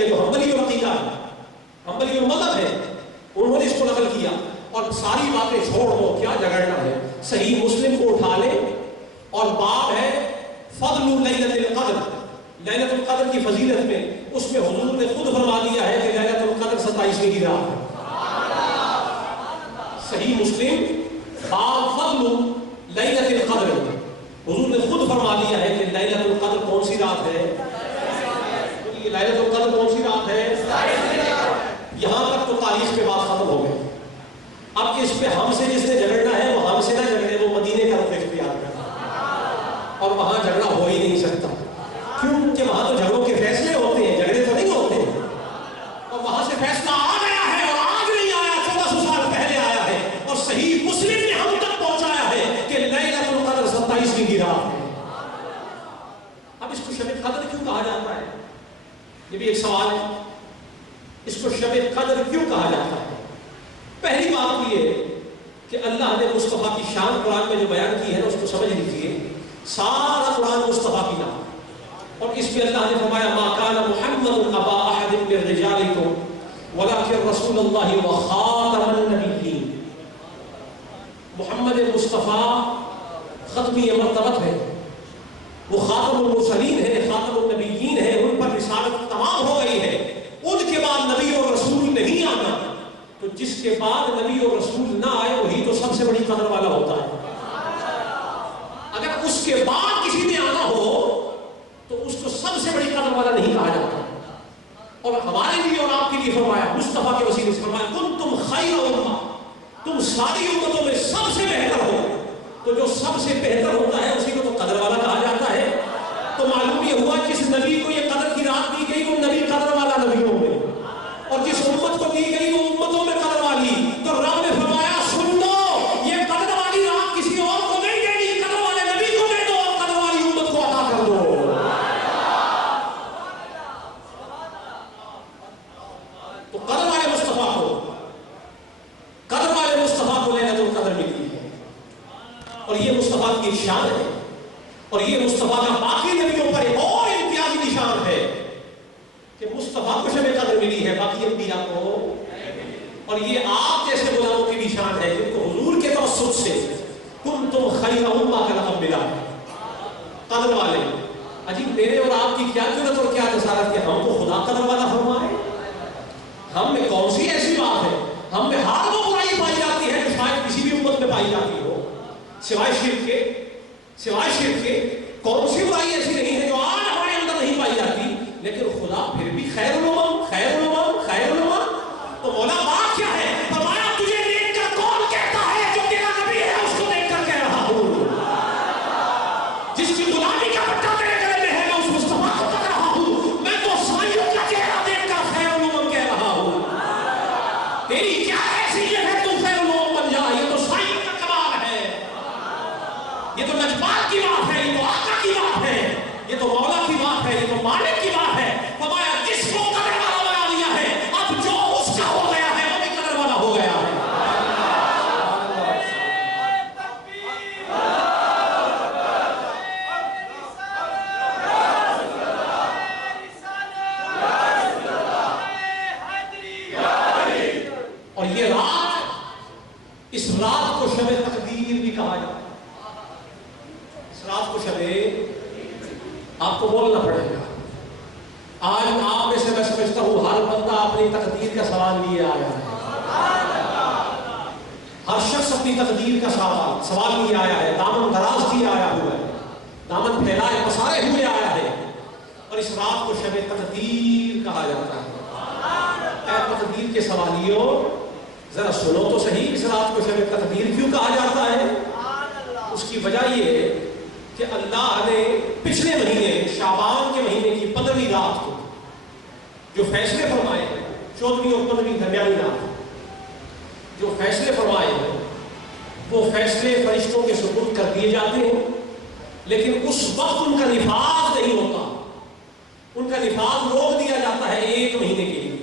ہے جو حنبلی عقیدہ ہے، حنبلی مذہب ہے، انہوں نے اس کو نقل کیا اور ساری باتیں چھوڑ دو، کیا جھگڑنا ہے، صحیح مسلم کو اٹھا لے اور باب ہے فضل لیلۃ القدر، لیلۃ القدر کی فضیلت میں، اس میں حضور نے خود فرما دیا ہے کہ لیلۃ القدر 27ویں کی رات ہے۔ صحیح مسلم باب فضل لیلۃ القدر، حضور نے خود فرما دیا ہے کہ لیلۃ القدر کون سی رات ہے؟ لیلۃ القدر کون سی رات ہے؟ یہاں تک تو تاریخ کے بعد ختم ہو گئے۔ اب اس پہ ہم سے جس نے جھگڑنا ہے وہ ہم سے نہ جھگڑے، وہ مدینے کا رخ اختیار کرے، اور وہاں جھگڑا ہو ہی نہیں سکتا، کیونکہ وہاں تو جھگڑوں کے فیصلے ہوتے ہیں، جھگڑے تو نہیں ہوتے ہیں، اور وہاں سے فیصلہ آ گیا ہے اور آج نہیں آیا، 1400 سال پہلے آیا ہے، اور صحیح مسلم نے ہم تک پہنچایا ہے کہ لیلۃ القدر 27ویں کی رات ہے۔ اب اس کو شب قدر کیوں کہا جاتا ہے؟ یہ بھی ایک سوال ہے، اس کو شب قدر کیوں کہا جاتا ہے؟ پہلی بات یہ کہ اللہ نے مصطفیٰ کی شان قرآن میں جو بیان کی ہے نا، اس کو سمجھ لیجیے، سارا قرآن مصطفیٰ کی نام، اور اس میں اللہ نے فرمایا ما کان محمد ابا احد من رجالکم ولکن رسول اللہ وخاتم النبیین۔ محمد مصطفیٰ ختمی مرتبت ہے، وہ خاتم المرسلین ہے، خاتم النبیین ہے، ان پر رسالت تمام ہو گئی ہے، ان کے بعد نبی اور رسول نہیں آنا، تو جس کے بعد نبی اور رسول نہ آئے وہی تو سب سے بڑی قدر والا ہوتا ہے۔ اگر اس کے بعد کسی نے آنا ہو تو اس کو سب سے بڑی قدر والا نہیں کہا جاتا۔ اور ہمارے لیے اور آپ کے لیے فرمایا، مصطفیٰ کے وسیلے سے فرمایا کنتم خیر امہ، تم ساری امتوں میں سب سے بہتر ہو، تو جو سب سے بہتر ہوتا ہے اسی کو تو قدر والا کہا جاتا ہے۔ تو معلوم یہ ہوا جس نبی کو یہ قدر کی رات دی گئی وہ نبی قدر والا نبیوں میں، اور جس امت کو دی گئی وہ امتوں میں قدر والی۔ تو رب نے فرمایا سن لو، یہ قدر والی رات کسی اور کو نہیں دینی، قدر والے نبی کو دے دو اور قدر والی امت کو عطا کر دو۔ تو قدر والے مصطفیٰ کو لیلۃ القدر ملتی ہے، اور یہ مصطفیٰ کی شان ہے، اور یہ مصطفیٰ کا باقی نبیوں پر ایک اور امتیازی نشان ہے کہ مصطفیٰ کو شب قدر ملی ہے، باقی انبیاء کو، اور یہ آپ جیسے غلاموں کی بھی شان ہے جن کو حضور کے توسط سے کنتم خیر امہ کا لقب ملا ہے، قدر والے۔ عجیب، میرے اور آپ کی کیا ضرورت اور کیا جسارت کہ ہم کو خدا قدر والا فرمائے؟ ہم میں کون سی ایسی بات ہے؟ ہم میں ہر وہ برائی پائی جاتی ہے جو شاید کسی بھی امت میں پائی جاتی ہو، سوائے شرک کے کون سی برائی ایسی نہیں ہے جو آج ہمارے اندر نہیں پائی جاتی، لیکن خدا پھر بھی خیر الامم۔ تو مولا بات کیا ہے؟ فرمایا تجھے دیکھ کر کون کہتا ہے جو تیرا نبی ہے اس کو دیکھ کر کہہ رہا ہوں، جس کی غلامی کا پٹا تیرے گلے میں ہے میں اس مصطفیٰ کو کہہ رہا ہوں، میں تو سائیوں کا چہرہ دیکھ کر خیر الامم کہہ رہا ہوں۔ تیری کیا حیثیت ہے تو خیر الامم بن جا؟ یہ تو سائیوں کا کمال ہے، یہ تو نجبات کی بات ہے، یہ تو آقا کی بات ہے، یہ تو مولا کی بات ہے، یہ تو مالک کی بات ہے۔ فرمایا جس کو قدر والا بنا دیا ہے، اب جو اس کا ہو گیا ہے وہ بھی قدر والا ہو گیا ہے۔ اور یہ رات، اس رات کو شب تقدیر بھی کہا جاتا ہے، اس رات کو شب، آپ کو بولنا پڑے گا۔ آج آپ میں سے میں سمجھتا ہوں ہر بندہ اپنی تقدیر کا سوال لیے آیا ہے، ہر شخص اپنی تقدیر کا سوال لیے آیا ہے، دامن دراز کیے آیا ہوا ہے، دامن پھیلائے پسارے ہوئے آیا ہے، اور اس رات کو شب تقدیر کہا جاتا ہے۔ اے تقدیر کے سوالیوں، ذرا سنو تو صحیح، اس رات کو شب تقدیر کیوں کہا جاتا ہے؟ اس کی وجہ یہ ہے کہ اللہ نے پچھلے مہینے شعبان کے مہینے کی 15ویں رات کو جو فیصلے فرمائے ہیں، 14ویں اور 15ویں درمیانی رات جو فیصلے فرمائے ہیں، وہ فیصلے فرشتوں کے سپرد کر دیے جاتے ہیں، لیکن اس وقت ان کا نفاذ نہیں ہوتا، ان کا نفاذ روک دیا جاتا ہے 1 مہینے کے لیے۔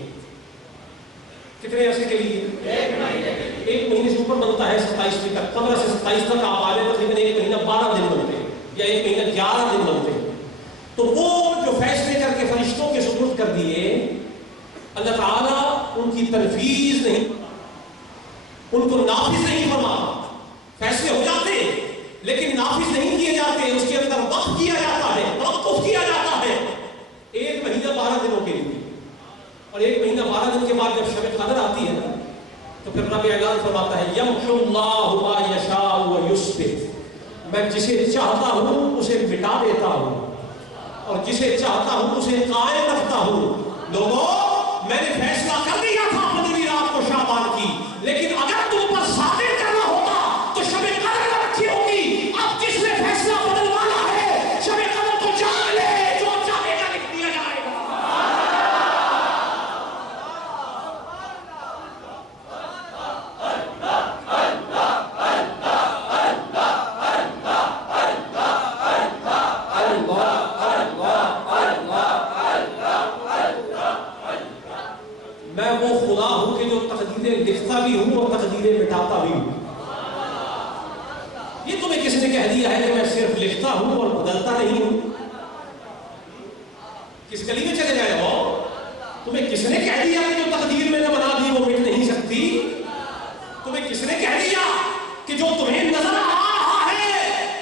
کتنے عرصے کے لیے؟ 1 مہینے سے اوپر بنتا ہے 27ویں تک، 15 سے 27 تک آپ آنے تقریباً 1 مہینہ 12 دن بنتے ہیں، یا 1 مہینہ 11 دن بنتے ہیں۔ تو وہ جو فیصلے کر کے فرشتوں کے سپرد کر دیے، اللہ تعالیٰ ان کی تنفیذ نہیں، ان کو نافذ نہیں فرماتا. فیصلے ہو جاتے لیکن نافذ نہیں کیے جاتے، اس کے اندر وقت کیا جاتا ہے، توقف کیا جاتا ہے 1 مہینہ 12 دنوں کے لیے. اور 1 مہینہ 12 دن کے بعد جب شب قدر آتی ہے نا تو پھر رب اعلان فرماتا ہے یمحو اللہ ما یشاء ویثبت، میں جسے چاہتا ہوں اسے مٹا دیتا ہوں اور جسے چاہتا ہوں اسے قائم رکھتا ہوں. لوگوں میں نے فیصلہ کر دیا تھا 15ویں رات کو شعبان کی، لیکن اگر تم پر صادر کرنا ہوتا تو شب قدر نہ رکھی ہوگی. اب جس نے فیصلہ بدلوانا ہے شب قدر کو جان لے، جو چاہے گا لکھ دیا جائے گا. میں وہ خدا ہوں کہ جو تقدیریں لکھتا بھی ہوں اور تقدیریں مٹاتا بھی ہوں. یہ تمہیں کس نے کہہ دیا ہے کہ میں صرف لکھتا ہوں اور بدلتا نہیں ہوں؟ کس گلی میں چلے جائے ہو؟ تمہیں کس نے کہہ دیا کہ جو تقدیر میں نے بنا دی وہ مٹ نہیں سکتی؟ تمہیں کس نے کہہ دیا کہ جو تمہیں نظر آ رہا ہے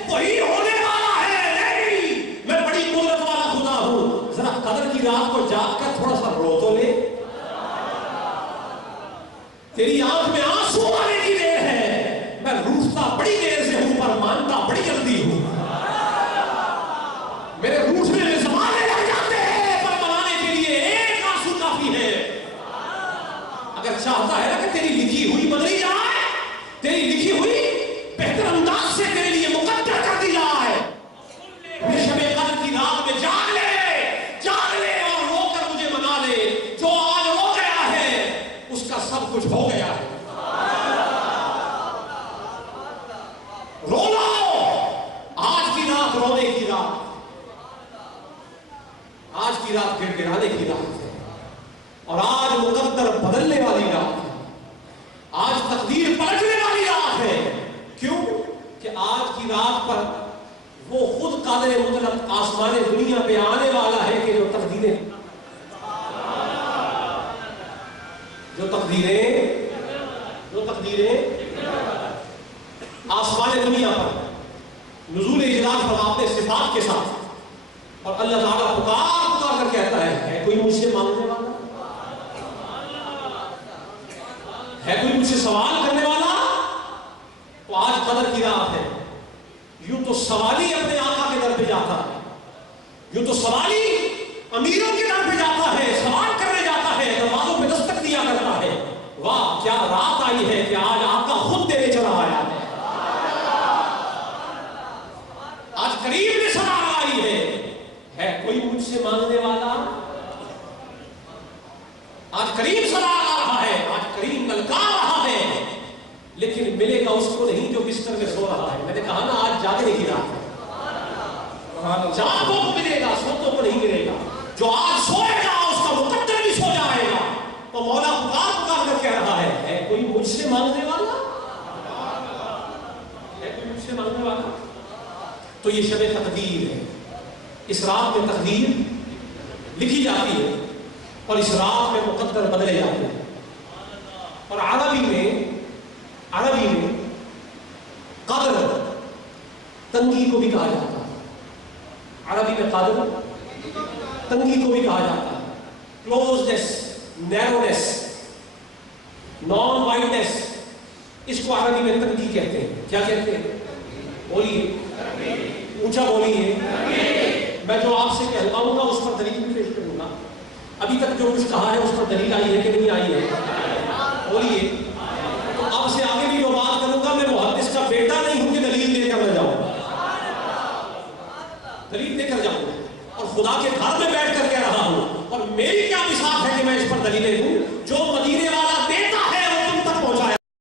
وہی ہونے والا ہے؟ نہیں، میں بڑی قدرت والا خدا ہوں. ذرا قدر کی رات کو جاگ کر تھوڑا سا رو تو لے. تیری آنکھ میں آنسو آنے کی دیر ہے. میں روٹھتا بڑی دیر سے ہوں پر مانتا بڑی جلدی ہوں. میرے روٹھنے میں زمانے لگ جاتے ہیں پر منانے کے لیے ایک آنسو کافی ہے. اگر چاہتا ہے نا کہ تیری لکھی ہوئی بدلی جائے، تیری لکھی ہوئی بہتر انداز سے تیرے لیے مقدر کر دی جائے، شب قدر کی رات میں جاگ لے اور رو کر مجھے منا لے. جو آج ہو گیا ہے اس کا سب کچھ ہو گیا ہے. رو لو، آج کی رات رونے کی رات، آج کی رات گر گرانے کی رات ہے اور آج مقدر بدلنے والی رات ہے. آج تقدیر پلٹنے والی رات ہے. کیوں کہ آج کی رات پر وہ خود قادر مطلق آسمان دنیا پہ آنے والا ہے کہ جو تقدیریں آسمان دنیا پر نزول اجلال فرماتے صفات کے ساتھ. اور اللہ تعالیٰ پکار کر کہتا ہے کوئی مجھ سے مانگنے والا ہے، کوئی مجھ سے سوال کرنے والا؟ تو آج قدر کی رات ہے. یوں تو سوالی اپنے آقا کے در پہ جاتا ہے، یوں تو سوالی امیروں کے در پہ جاتا ہے، سوال کرنے جاتا ہے، دروازوں پہ دستک دیا کرتا ہے. واہ کیا رات آئی ہے کہ آج آقا خود دینے چلا آیا ہے. آج قریب میں صدا آئی ہے کوئی مجھ سے مانگنے والا؟ آج قریب صدا آ رہا ہے، آج قریب للکار رہا ہے، لیکن ملے گا اس کو نہیں جو بستر میں سو رہا ہے. میں نے کہا نا آج جاگنے کی رات ہے. جاگوں کو ملے گا، سوتوں کو نہیں ملے گا. جو آج سوئے گا اس کا مقدر بھی سو جائے گا. تو مولا پکار کر کہہ رہا ہے کوئی مجھ سے مانگنے والا؟ ہے کوئی مجھ سے مانگنے والا؟ تو یہ شب تقدیر ہے. اس رات میں تقدیر لکھی جاتی ہے اور اس رات میں مقدر بدلے جاتے ہیں. اور عربی میں قدر تنگی کو بھی کہا جاتا ہے. عربی میں قدر تنگی کو بھی کہا جاتا ہے. کلوزنس، نیرونیس، نان وائڈنس، اس کو عربی میں تنگی کہتے ہیں. کیا کہتے ہیں؟ بولیے، اونچا بولیے. میں جو آپ سے کہلواؤں گا اس پر دلیل بھی پیش کروں گا. ابھی تک جو کچھ کہا ہے اس پر دلیل آئی ہے کہ نہیں آئی ہے؟ بولیے. تو اب سے آگے بھی جو بات کروں گا میں محدث کا بیٹا نہیں ہوں کہ دلیل دے کر میں جاؤں، دلیل دے کر جاؤں گا. اور خدا کے گھر میں بیٹھ کر کہہ رہا ہوں اور میری کیا بساط ہے کہ میں اس پر دلیلیں دوں. جو مدینے والا